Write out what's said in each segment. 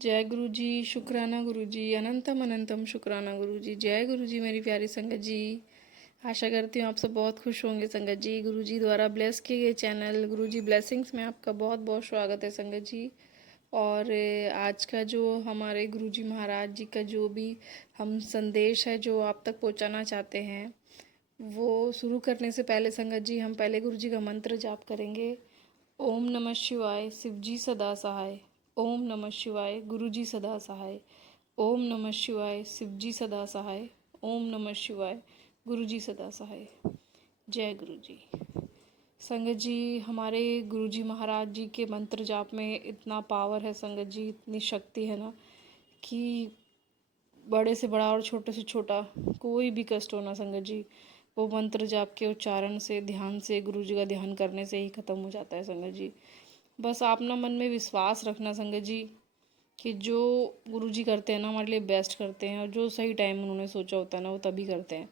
जय गुरु जी। शुक्राना गुरु जी। अनंतम अनंतम शुक्राना गुरु जी। जय गुरु जी मेरी प्यारी संगत जी। आशा करती हूँ आप सब बहुत खुश होंगे संगत जी। गुरु जी द्वारा ब्लेस किए गए चैनल गुरु जी ब्लेसिंग्स में आपका बहुत बहुत स्वागत है संगत जी। और आज का जो हमारे गुरु जी महाराज जी का जो भी हम संदेश है जो आप तक पहुँचाना चाहते हैं, वो शुरू करने से पहले संगत जी हम पहले गुरु जी का मंत्र जाप करेंगे। ओम नमः शिवाय शिवजी सदा सहाय। ओम नमः शिवाय गुरु जी सदा सहाय। ओम नमः शिवाय शिवजी सदा सहाय। ओम नमः शिवाय गुरु जी सदा सहाय। जय गुरु जी। संगत जी, हमारे गुरु जी महाराज जी के मंत्र जाप में इतना पावर है संगत जी, इतनी शक्ति है ना कि बड़े से बड़ा और छोटे से छोटा कोई भी कष्ट होना संगत जी, वो मंत्र जाप के उच्चारण से, ध्यान से, गुरु जी का ध्यान करने से ही ख़त्म हो जाता है संगत जी। बस आप ना मन में विश्वास रखना संगत जी कि जो गुरु जी करते हैं ना हमारे लिए बेस्ट करते हैं, और जो सही टाइम उन्होंने सोचा होता है ना वो तभी करते हैं।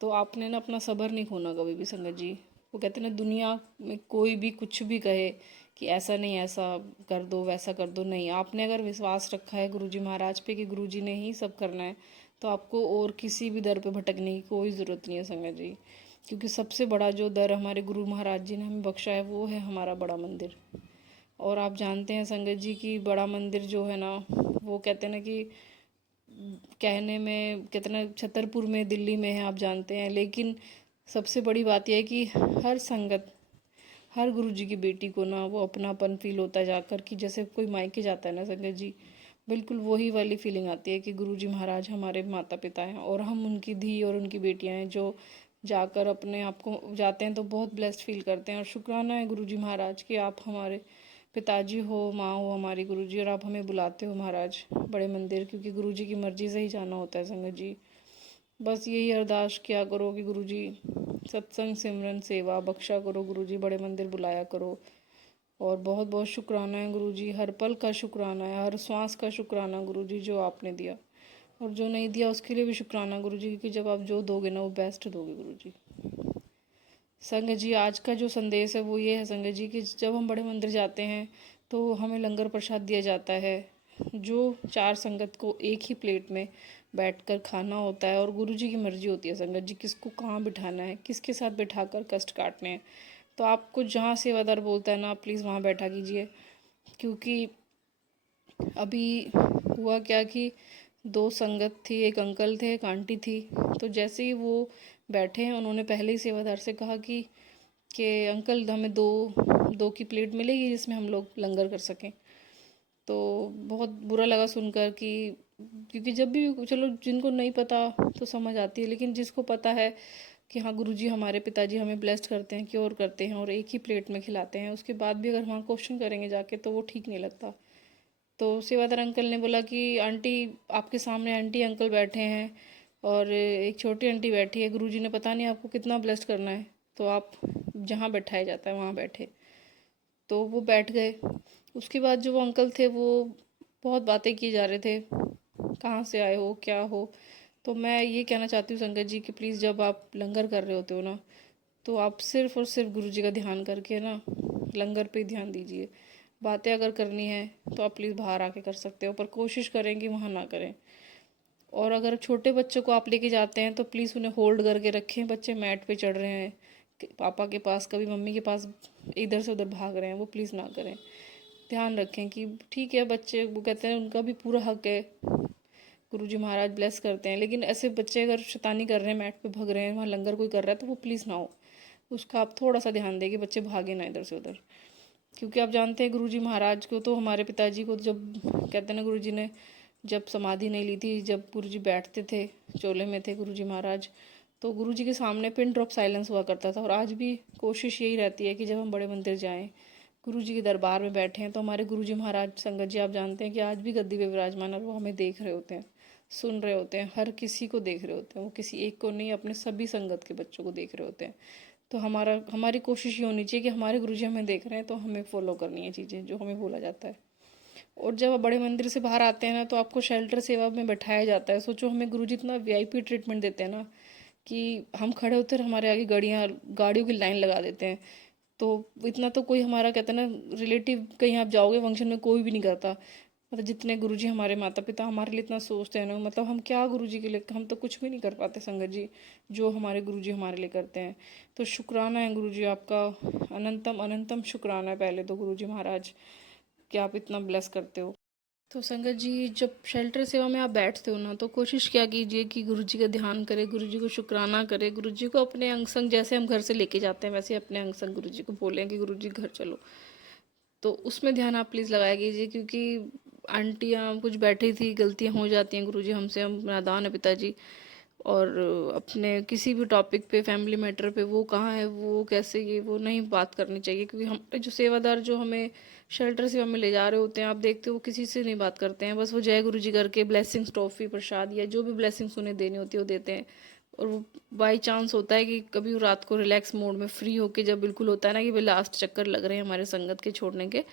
तो आपने ना अपना सब्र नहीं खोना कभी भी संगत जी। वो कहते हैं ना, दुनिया में कोई भी कुछ भी कहे कि ऐसा नहीं, ऐसा कर दो, वैसा कर दो, नहीं, आपने अगर विश्वास रखा है गुरु जी महाराज पे कि गुरु जी ने ही सब करना है, तो आपको और किसी भी दर पे भटकने की कोई ज़रूरत नहीं है संगत जी। क्योंकि सबसे बड़ा जो दर हमारे गुरु महाराज जी ने हमें बख्शा है वो है हमारा बड़ा मंदिर। और आप जानते हैं संगत जी कि बड़ा मंदिर जो है ना, वो कहते हैं ना कि कहने में कितना छतरपुर में, दिल्ली में है, आप जानते हैं, लेकिन सबसे बड़ी बात यह है कि हर संगत, हर गुरु जी की बेटी को ना वो अपनापन फील होता है जाकर, कि जैसे कोई मायके जाता है ना संगत जी, बिल्कुल वही वाली फीलिंग आती है कि गुरु जी महाराज हमारे माता पिता हैं और हम उनकी धी और उनकी बेटियां हैं, जो जाकर अपने आप को जाते हैं तो बहुत ब्लेस्ड फील करते हैं। और शुक्राना है गुरु जी महाराज कि आप हमारे पिताजी हो, माँ हो हमारी गुरु जी, और आप हमें बुलाते हो महाराज बड़े मंदिर, क्योंकि गुरु जी की मर्जी से ही जाना होता है संगत जी। बस यही अरदास किया करो कि गुरु जी सत्संग सिमरन सेवा बख्शा करो, गुरु जी बड़े मंदिर बुलाया करो। और बहुत बहुत शुक्राना है गुरु जी, हर पल का शुक्राना है, हर श्वास का शुक्राना गुरु जी जो आपने दिया, और जो नहीं दिया उसके लिए भी शुक्राना गुरु जी, क्योंकि जब आप जो दोगे ना वो बेस्ट दोगे गुरु जी। संगत जी, आज का जो संदेश है वो ये है संगत जी कि जब हम बड़े मंदिर जाते हैं तो हमें लंगर प्रसाद दिया जाता है, जो 4 संगत को एक ही प्लेट में बैठकर खाना होता है, और गुरु जी की मर्जी होती है संगत जी किसको कहाँ बिठाना है, किसके साथ बिठाकर कष्ट काटने हैं। तो आपको जहाँ सेवादार बोलता है ना, आप प्लीज़ वहाँ बैठा कीजिए। क्योंकि अभी हुआ क्या कि 2 संगत थी, एक अंकल थे, एक आंटी थी। तो जैसे ही वो बैठे हैं, उन्होंने पहले ही सेवादार से कहा कि अंकल हमें दो की प्लेट मिलेगी जिसमें हम लोग लंगर कर सकें। तो बहुत बुरा लगा सुनकर कि, क्योंकि जब भी, चलो जिनको नहीं पता तो समझ आती है, लेकिन जिसको पता है कि हाँ गुरुजी हमारे पिताजी हमें ब्लेस्ड करते हैं, क्योर करते हैं और एक ही प्लेट में खिलाते हैं, उसके बाद भी अगर वहाँ क्वेश्चन करेंगे जाके तो वो ठीक नहीं लगता। तो सेवादार अंकल ने बोला कि आंटी, आपके सामने आंटी अंकल बैठे हैं और एक छोटी आंटी बैठी है, गुरुजी ने पता नहीं आपको कितना ब्लेस्ड करना है, तो आप जहाँ बैठाया जाता है वहाँ बैठे। तो वो बैठ गए। उसके बाद जो वो अंकल थे वो बहुत बातें किए जा रहे थे, कहाँ से आए हो, क्या हो। तो मैं ये कहना चाहती हूँ संगत जी कि प्लीज़ जब आप लंगर कर रहे होते हो ना, तो आप सिर्फ़ और सिर्फ गुरु जी का ध्यान करके ना लंगर पे ध्यान दीजिए। बातें अगर करनी है तो आप प्लीज़ बाहर आके कर सकते हो, पर कोशिश करें कि वहाँ ना करें। और अगर छोटे बच्चों को आप लेके जाते हैं तो प्लीज़ उन्हें होल्ड करके रखें। बच्चे मैट पे चढ़ रहे हैं, पापा के पास, कभी मम्मी के पास इधर से उधर भाग रहे हैं, वो प्लीज़ ना करें। ध्यान रखें कि ठीक है, बच्चे, वो कहते हैं उनका भी पूरा हक है, गुरुजी महाराज ब्लेस करते हैं, लेकिन ऐसे बच्चे अगर शैतानी कर रहे हैं, मैट पे भाग रहे हैं, वहाँ लंगर कोई कर रहा है, तो वो प्लीज़ ना हो। उसका आप थोड़ा सा ध्यान दें कि बच्चे भागे ना इधर से उधर। क्योंकि आप जानते हैं गुरुजी महाराज को, तो हमारे पिताजी को जब, कहते हैं ना, गुरुजी ने जब समाधि नहीं ली थी, जब गुरुजी बैठते थे, चोले में थे गुरुजी महाराज, तो गुरुजी के सामने पिन ड्रॉप साइलेंस हुआ करता था। और आज भी कोशिश यही रहती है कि जब हम बड़े मंदिर जाएं, गुरुजी के दरबार में बैठे हैं, तो हमारे गुरुजी महाराज संगत जी, आप जानते हैं कि आज भी गद्दी पे विराजमान है, वो हमें देख रहे होते हैं, सुन रहे होते हैं, हर किसी को देख रहे होते हैं। वो किसी एक को नहीं, अपने सभी संगत के बच्चों को देख रहे होते हैं। तो हमारी कोशिश ये होनी चाहिए कि हमारे गुरुजी हमें देख रहे हैं, तो हमें फॉलो करनी है चीज़ें जो हमें बोला जाता है। और जब आप बड़े मंदिर से बाहर आते हैं ना, तो आपको शेल्टर सेवा में बैठाया जाता है। सोचो, हमें गुरुजी इतना वीआईपी ट्रीटमेंट देते हैं ना कि हम खड़े होते हैं, हमारे आगे गाड़ियों की लाइन लगा देते हैं। तो इतना तो कोई हमारा, कहते हैं ना, रिलेटिव, कहीं आप जाओगे फंक्शन में, कोई भी नहीं करता। मतलब जितने गुरुजी हमारे माता पिता हमारे लिए इतना सोचते हैं ना, मतलब हम क्या गुरुजी के लिए, हम तो कुछ भी नहीं कर पाते संगत जी, जो हमारे गुरुजी हमारे लिए करते हैं। तो शुक्राना है गुरुजी आपका, अनंतम अनंतम शुक्राना है पहले तो गुरुजी महाराज कि आप इतना ब्लेस करते हो। तो संगत जी जब शेल्टर सेवा में आप बैठते हो ना, तो कोशिश क्या कीजिए कि गुरुजी का ध्यान करें, गुरुजी को शुक्राना करें, गुरुजी को अपने अंग संग जैसे हम घर से लेके जाते हैं वैसे ही अपने अंग संग गुरुजी को बोलें कि गुरुजी घर चलो। तो उसमें ध्यान आप प्लीज़ लगाया कीजिए, क्योंकि आंटियाँ कुछ बैठी थी, गलतियाँ हो जाती हैं गुरुजी हमसे, हम नादान है पिताजी। और अपने किसी भी टॉपिक पे, फैमिली मैटर पे, वो कहाँ है, वो कैसे, ये वो नहीं बात करनी चाहिए, क्योंकि हम जो सेवादार जो हमें शेल्टर सेवा में ले जा रहे होते हैं, आप देखते हो वो किसी से नहीं बात करते हैं, बस वो जय गुरु जी करके ब्लेसिंग्स, टॉफ़ी, प्रसाद या जो भी ब्लेसिंग्स उन्हें देनी होती है वो देते हैं। और वो बाई चांस होता है कि कभी वो रात को रिलैक्स मोड में फ्री होके जब बिल्कुल होता है ना कि भाई लास्ट चक्कर लग रहे हैं हमारे संगत के छोड़ने के,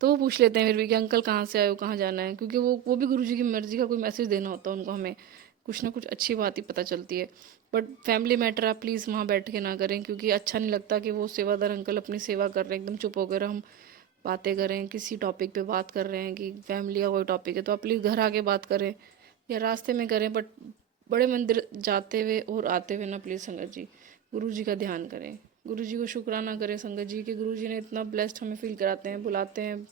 तो वो पूछ लेते हैं फिर भी कि अंकल कहाँ से आए हो, कहाँ जाना है, क्योंकि वो भी गुरु जी की मर्जी का कोई मैसेज देना होता है उनको, हमें कुछ ना कुछ अच्छी बात ही पता चलती है। बट फैमिली मैटर आप प्लीज़ वहाँ बैठ के ना करें, क्योंकि अच्छा नहीं लगता कि वो सेवादार अंकल अपनी सेवा कर रहे हैं एकदम चुप होकर, हम बातें करें किसी टॉपिक पे, बात कर रहे हैं कि फैमिली का कोई टॉपिक है, तो आप प्लीज़ घर आके बात करें या रास्ते में करें, बट बड़े मंदिर जाते हुए और आते हुए ना प्लीज़ संगत जी गुरु जी का ध्यान करें, गुरु जी को शुक्राना करें संगत जी कि गुरु जी ने इतना ब्लेस्ड हमें फील कराते हैं, बुलाते हैं,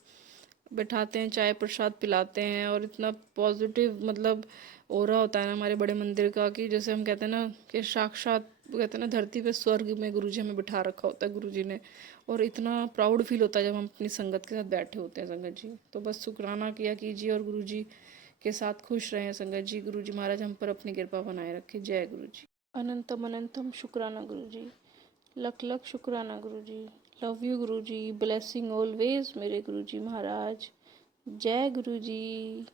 बैठाते हैं, चाय प्रसाद पिलाते हैं, और इतना पॉजिटिव मतलब ऑरा होता है ना हमारे बड़े मंदिर का, कि जैसे हम कहते हैं ना कि साक्षात कहते हैं ना धरती पे स्वर्ग में गुरुजी हमें बिठा रखा होता है गुरुजी ने। और इतना प्राउड फील होता है जब हम अपनी संगत के साथ बैठे होते हैं संगत जी। तो बस शुक्राना किया कीजिए और गुरुजी के साथ खुश रहें संगत जी। गुरुजी महाराज हम पर अपनी कृपा बनाए रखें। जय गुरुजी। अनंतम अनंतम शुक्राना गुरुजी, लख लख शुक्राना Guruji. Love you Guruji, blessing always मेरे गुरुजी महाराज। जय गुरुजी।